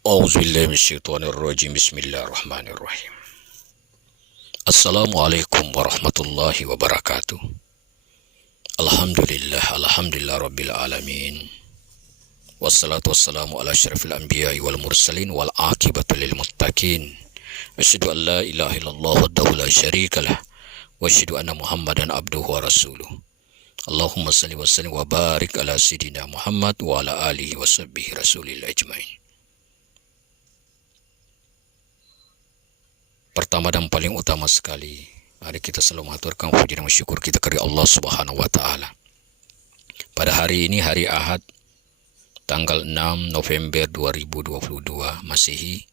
Auzubillahiminasyaitonirrajim. Bismillahirrahmanirrahim. Assalamualaikum warahmatullahi wabarakatuh. Alhamdulillah rabbil alamin. Wassalatu wassalamu ala asyrafil anbiya'i wal mursalin wal aqibatu lil muttaqin. Asyhadu an la ilaha illallah wahdahu la syarikalah wa asyhadu anna Muhammadan abduhu wa rasuluh. Allahumma salli wa sallim wa barik ala sayyidina Muhammad wa ala alihi wa sahbihi rasulillah ajmain. Pertama dan paling utama sekali, mari kita selalu mengaturkan puji dan syukur kita kepada Allah Subhanahu wa taala. Pada hari ini, hari Ahad, tanggal 6 November 2022 Masehi,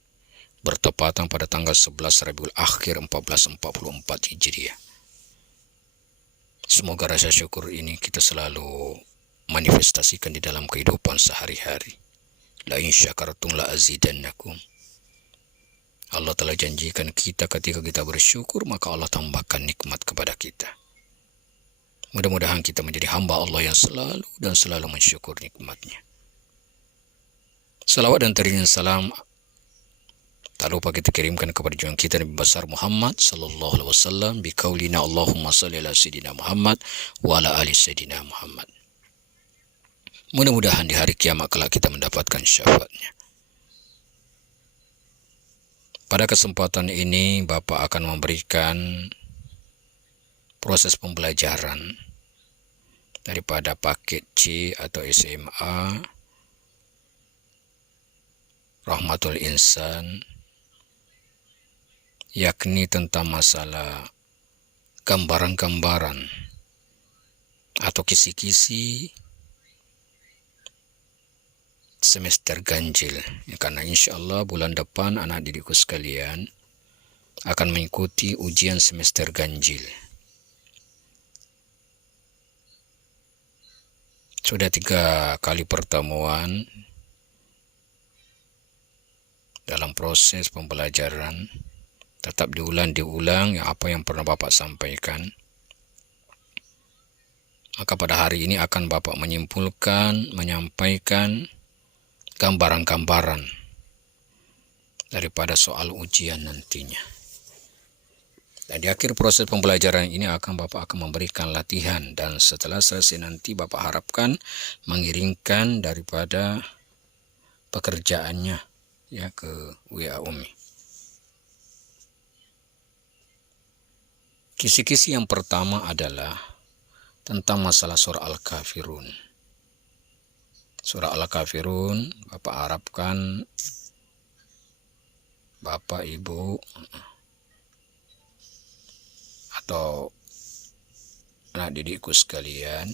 bertepatan pada tanggal 11 Rabiul Akhir 1444 Hijriah. Semoga rasa syukur ini kita selalu manifestasikan di dalam kehidupan sehari-hari. La in syakartum la azidannakum. Allah telah janjikan kita ketika kita bersyukur, maka Allah tambahkan nikmat kepada kita. Mudah-mudahan kita menjadi hamba Allah yang selalu dan selalu mensyukur nikmatnya. Salawat dan terian salam tak lupa kita kirimkan kepada junjungan kita Nabi besar Muhammad sallallahu alaihi wasallam biqaulina Allahumma shalli ala sayyidina Muhammad wa ala ali sayyidina Muhammad. Mudah-mudahan di hari kiamat kelak kita mendapatkan syafaatnya. Pada kesempatan ini, Bapak akan memberikan proses pembelajaran daripada paket C atau SMA Rahmatul Insan, yakni tentang masalah gambaran-gambaran atau kisi-kisi semester ganjil, karena insya Allah bulan depan anak didikku sekalian akan mengikuti ujian semester ganjil. Sudah 3 kali pertemuan dalam proses pembelajaran, tetap diulang yang apa yang pernah Bapak sampaikan. Maka pada hari ini akan Bapak menyimpulkan, menyampaikan gambaran-gambaran daripada soal ujian nantinya. Dan di akhir proses pembelajaran ini Bapak akan memberikan latihan, dan setelah selesai nanti Bapak harapkan mengirimkan daripada pekerjaannya ya ke WA Umi. Kisi-kisi yang pertama adalah tentang masalah surah Al-Kafirun. Surah Al-Kafirun, Bapak harapkan Bapak, Ibu, atau anak didikku sekalian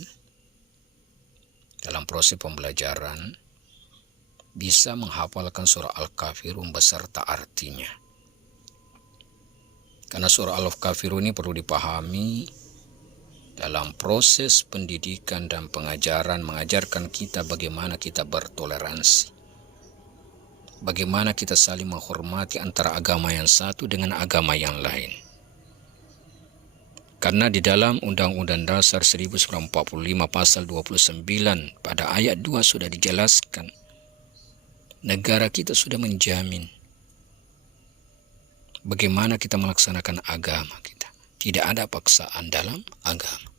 dalam proses pembelajaran bisa menghafalkan surah Al-Kafirun beserta artinya. Karena surah Al-Kafirun ini perlu dipahami dalam proses pendidikan dan pengajaran, mengajarkan kita bagaimana kita bertoleransi, bagaimana kita saling menghormati antara agama yang satu dengan agama yang lain. Karena di dalam Undang-Undang Dasar 1945 pasal 29 pada ayat 2 sudah dijelaskan, negara kita sudah menjamin bagaimana kita melaksanakan agama kita. Tidak ada paksaan dalam agama.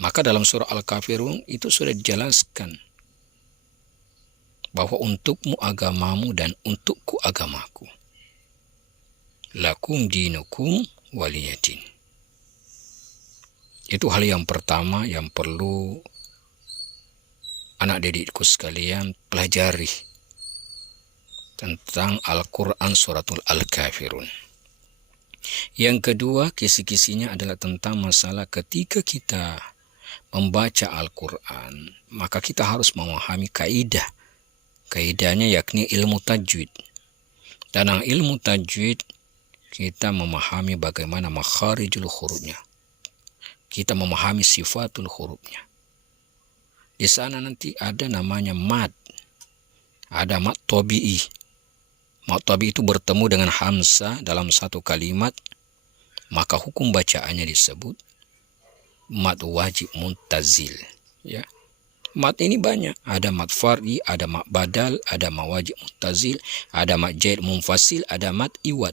Maka dalam surah Al-Kafirun itu sudah dijelaskan bahwa untukmu agamamu dan untukku agamaku. Lakum dinukum waliyadin. Itu hal yang pertama yang perlu anak didikku sekalian pelajari tentang Al-Quran suratul Al-Kafirun. Yang kedua, kisi-kisinya adalah tentang masalah ketika kita membaca Al-Quran, maka kita harus memahami kaidah. Kaidahnya yakni ilmu tajwid. Dalam ilmu tajwid, kita memahami bagaimana makharijul hurufnya. Kita memahami sifatul hurufnya. Di sana nanti ada namanya mad. Ada mad tabi'i. Mad tabi'i itu bertemu dengan hamzah dalam satu kalimat, maka hukum bacaannya disebut mad wajib muntazil, ya. Mat ini banyak, ada mat far'i, ada mat badal, ada mat wajib muttazil, ada mat jaid munfasil, ada mat iwad.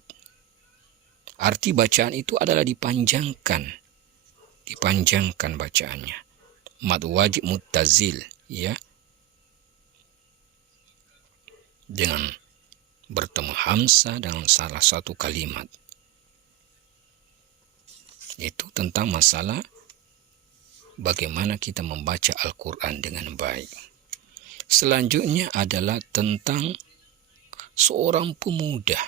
Arti bacaan itu adalah dipanjangkan bacaannya. Mat wajib muttazil, ya, dengan bertemu hamzah dengan salah satu kalimat. Itu tentang masalah bagaimana kita membaca Al-Quran dengan baik. Selanjutnya adalah tentang seorang pemuda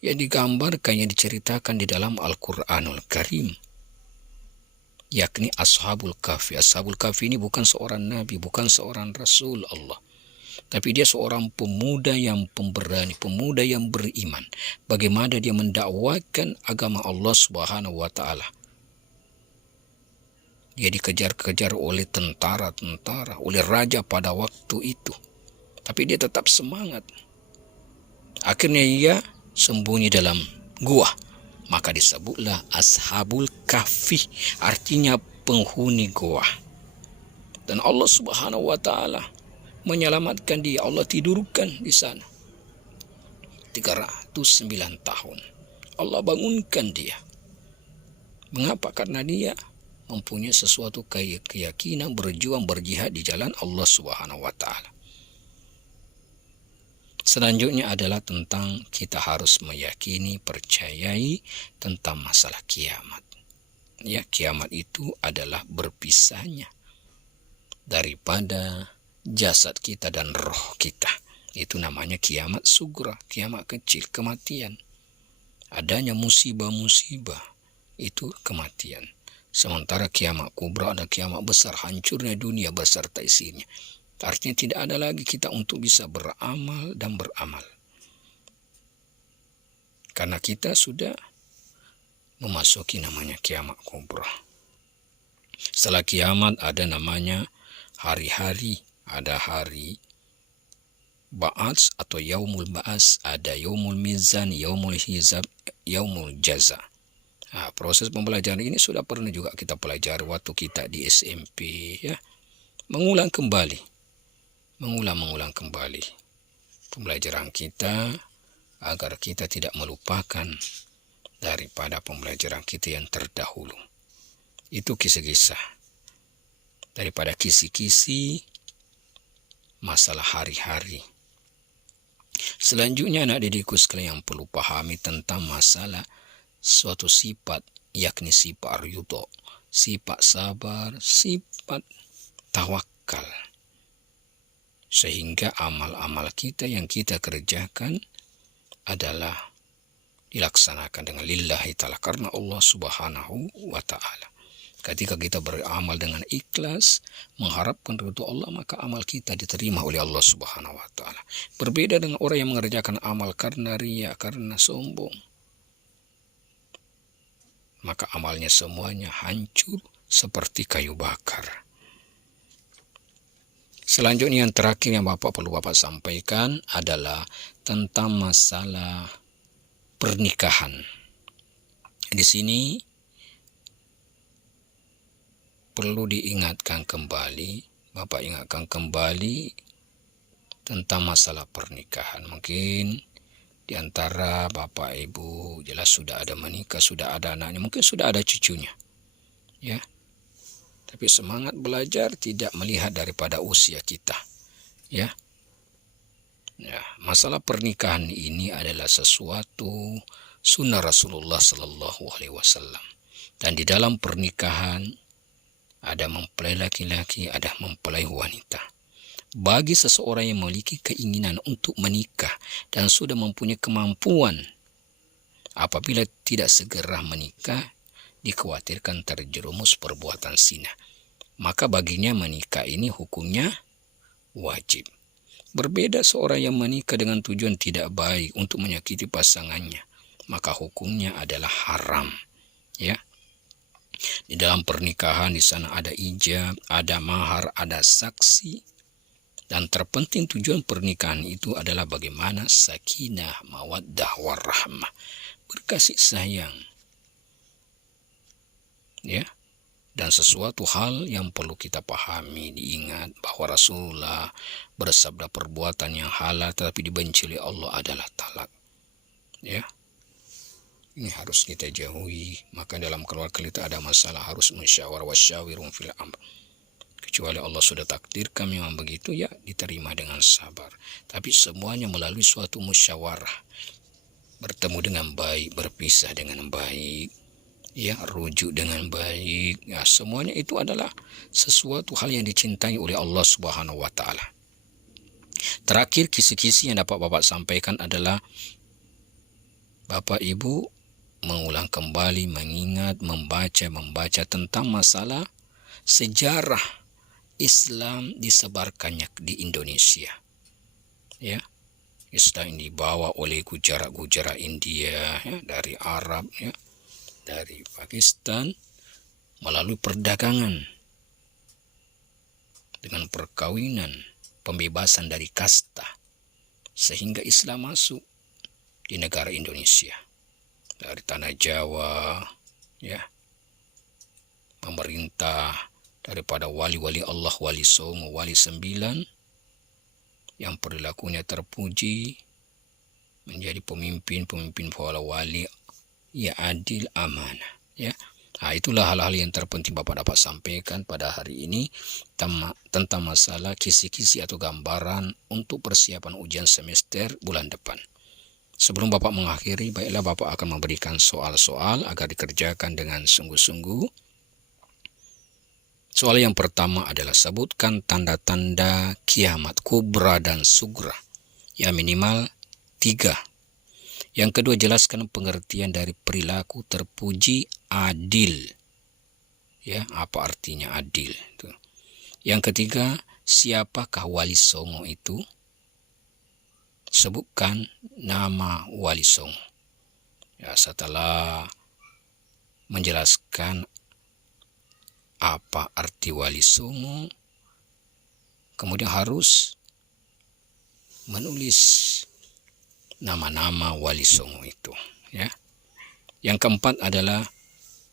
yang digambarkan, yang diceritakan di dalam Al-Quranul Karim, yakni Ashabul Kahfi. Ashabul Kahfi ini bukan seorang nabi, bukan seorang rasul Allah, tapi dia seorang pemuda yang pemberani, pemuda yang beriman. Bagaimana dia mendakwakan agama Allah Subhanahu wa Ta'ala. Dia dikejar-kejar oleh tentara-tentara, oleh raja pada waktu itu, tapi dia tetap semangat. Akhirnya ia sembunyi dalam gua, maka disebutlah Ashabul Kahfi, artinya penghuni gua. Dan Allah Subhanahu wa Ta'ala menyelamatkan dia. Allah tidurkan di sana 309 tahun. Allah bangunkan dia. Mengapa? Karena dia mempunyai sesuatu keyakinan, berjuang, berjihad di jalan Allah Subhanahu wa Ta'ala. Selanjutnya adalah tentang kita harus meyakini, percayai tentang masalah kiamat. Ya, kiamat itu adalah berpisahnya daripada jasad kita dan roh kita. Itu namanya kiamat sugra, kiamat kecil, kematian. Adanya musibah-musibah, itu kematian. Sementara kiamat kubra ada kiamat besar, hancurnya dunia beserta isinya. Artinya tidak ada lagi kita untuk bisa beramal dan beramal, karena kita sudah memasuki namanya kiamat kubra. Setelah kiamat ada namanya hari-hari. Ada hari Ba'ats atau Yaumul Ba'ats, ada Yaumul Mizan, Yaumul Hisab, Yaumul Jaza. Nah, proses pembelajaran ini sudah pernah juga kita pelajari waktu kita di SMP, ya. Mengulang kembali pembelajaran kita agar kita tidak melupakan daripada pembelajaran kita yang terdahulu. Itu kisah-kisah daripada kisi-kisi masalah hari-hari. Selanjutnya anak didikku sekalian yang perlu pahami tentang masalah suatu sifat, yakni sifat ridho, sifat sabar, sifat tawakal. Sehingga amal-amal kita yang kita kerjakan adalah dilaksanakan dengan lillahi ta'ala, karena Allah Subhanahu wa Ta'ala. Ketika kita beramal dengan ikhlas, mengharapkan ridho Allah, maka amal kita diterima oleh Allah Subhanahu wa Ta'ala. Berbeda dengan orang yang mengerjakan amal karena riya, karena sombong, maka amalnya semuanya hancur seperti kayu bakar. Selanjutnya yang terakhir yang perlu Bapak sampaikan adalah tentang masalah pernikahan. Di sini perlu diingatkan kembali, Bapak ingatkan kembali tentang masalah pernikahan. Mungkin di antara Bapak Ibu jelas sudah ada menikah, sudah ada anaknya, mungkin sudah ada cucunya, ya. Tapi semangat belajar tidak melihat daripada usia kita, ya. Ya, masalah pernikahan ini adalah sesuatu sunnah Rasulullah Sallallahu Alaihi Wasallam. Dan di dalam pernikahan ada mempelai laki-laki, ada mempelai wanita. Bagi seseorang yang memiliki keinginan untuk menikah dan sudah mempunyai kemampuan, apabila tidak segera menikah, dikhawatirkan terjerumus perbuatan zina. Maka baginya menikah ini hukumnya wajib. Berbeda seorang yang menikah dengan tujuan tidak baik untuk menyakiti pasangannya, maka hukumnya adalah haram, ya. Di dalam pernikahan di sana ada ijab, ada mahar, ada saksi. Dan terpenting tujuan pernikahan itu adalah bagaimana sakinah, mawaddah, warahmah, berkasih sayang, ya, dan Dan sesuatu hal yang perlu kita pahami, diingat bahwa Rasulullah bersabda perbuatan yang halal tetapi dibenci oleh Allah adalah talak. Ya, ini harus kita jauhi. Maka dalam keluarga kita ada masalah harus musyawarah, wasyawirhum fil amr. Kecuali Allah sudah takdirkan memang begitu, ya diterima dengan sabar. Tapi semuanya melalui suatu musyawarah. Bertemu dengan baik, berpisah dengan baik, ya rujuk dengan baik. Ya, semuanya itu adalah sesuatu hal yang dicintai oleh Allah Subhanahu wa taala. Terakhir, kisi-kisi yang dapat Bapak sampaikan adalah Bapak Ibu mengulang kembali, mengingat, membaca tentang masalah sejarah Islam disebarkannya di Indonesia. Ya, Islam ini dibawa oleh Gujarat India, ya, dari Arab, ya, dari Pakistan, melalui perdagangan dengan perkawinan, pembebasan dari kasta, sehingga Islam masuk di negara Indonesia dari tanah Jawa, ya, pemerintah daripada wali-wali Allah, wali Songo, wali 9 yang perilakunya terpuji, menjadi pemimpin para wali, ya adil, amanah, ya. Nah, itulah hal-hal yang terpenting Bapak dapat sampaikan pada hari ini tentang masalah kisi-kisi atau gambaran untuk persiapan ujian semester bulan depan. Sebelum Bapak mengakhiri, baiklah Bapak akan memberikan soal-soal agar dikerjakan dengan sungguh-sungguh. Soal yang pertama adalah sebutkan tanda-tanda kiamat kubra dan sugra. Ya, minimal 3. Yang kedua, jelaskan pengertian dari perilaku terpuji adil. Ya, apa artinya adil? Yang ketiga, siapakah wali Songo itu? Sebutkan nama wali Songo. Ya, setelah menjelaskan apa arti wali Songo, kemudian harus menulis nama-nama wali Songo itu, ya. Yang keempat adalah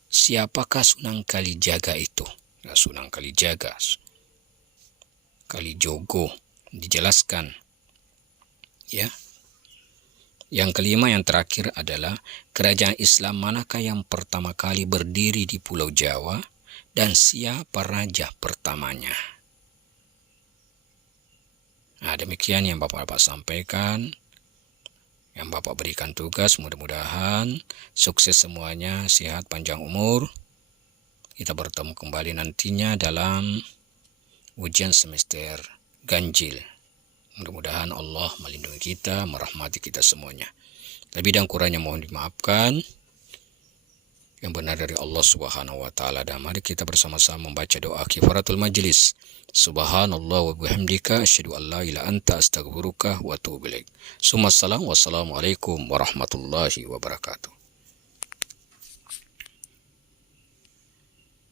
siapakah Sunan Kalijaga itu? Ya, Sunan Kalijaga, Kalijogo, dijelaskan, ya. Yang kelima, yang terakhir adalah kerajaan Islam manakah yang pertama kali berdiri di Pulau Jawa dan siapa raja pertamanya. Nah, demikian yang Bapak sampaikan, yang Bapak berikan tugas. Mudah-mudahan sukses semuanya, sehat, panjang umur. Kita bertemu kembali nantinya dalam ujian semester ganjil. Mudah-mudahan Allah melindungi kita, merahmati kita semuanya. Lebih dan kurangnya mohon dimaafkan. Yang benar dari Allah Subhanahu wa taala. Dan mari kita bersama-sama membaca doa kifaratul majlis. Subhanallah wa bihamdika asyhadu an la ilaha illa anta astaghfiruka wa atubu ilaik. Wassalamualaikum warahmatullahi wabarakatuh.